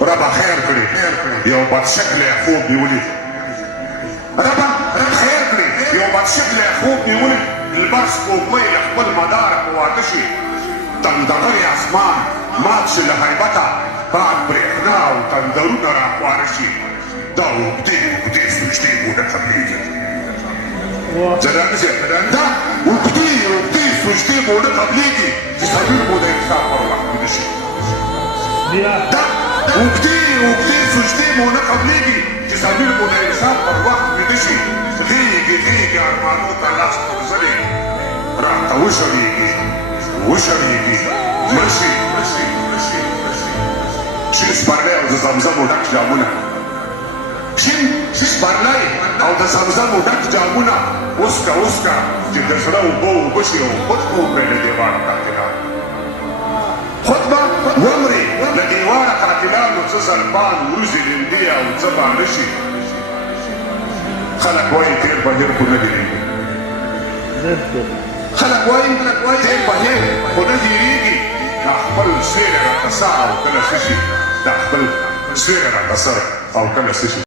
ربه خیر کړي یو بدشکلی خوب مې ولید ربه خیر کړي یو بدشکلی خوب مې ولید لمر سپوږمۍ له خپل مداره په واده شي تندغري اسمان مات شي له هیبته باد برېښنا او تندرونه راخواره شي دا اوږدې اوږدې سجدې مو نه قبلېږي زنانه دا اوږدې اوږدې سجدې مو نه قبلېږي چې ضمیر مو د انسان پر وخت ویده شي دا اوږدې اوږدې سجدې مو نه قبلېږي چې ضمیر مو د انسان پر وخت ویده شي غېږې غېږې ارمانو ته لاس غورځوي راته وشړېږي وشړېږي مړ شي شین سپرلی او د زمزمو ډک جامونه شین سپرلی او د زمزمو ډک جامونه اوسکه اوسکه چې د زړه اوبه اوبه شي او خود به وکړئ له دیواره قاتلانو خود به ومرې له دیواره قاتلانو څه زلبان وروځې لنډې او څه باڼه شي خلک وایي تېر بهیر خو نه هېرېږي خلک وایي تېر بهیر خو نه هېرېږي دا خپل سیری راته سه او کله څه شي دا خپل سیری راته سه او کله څه شي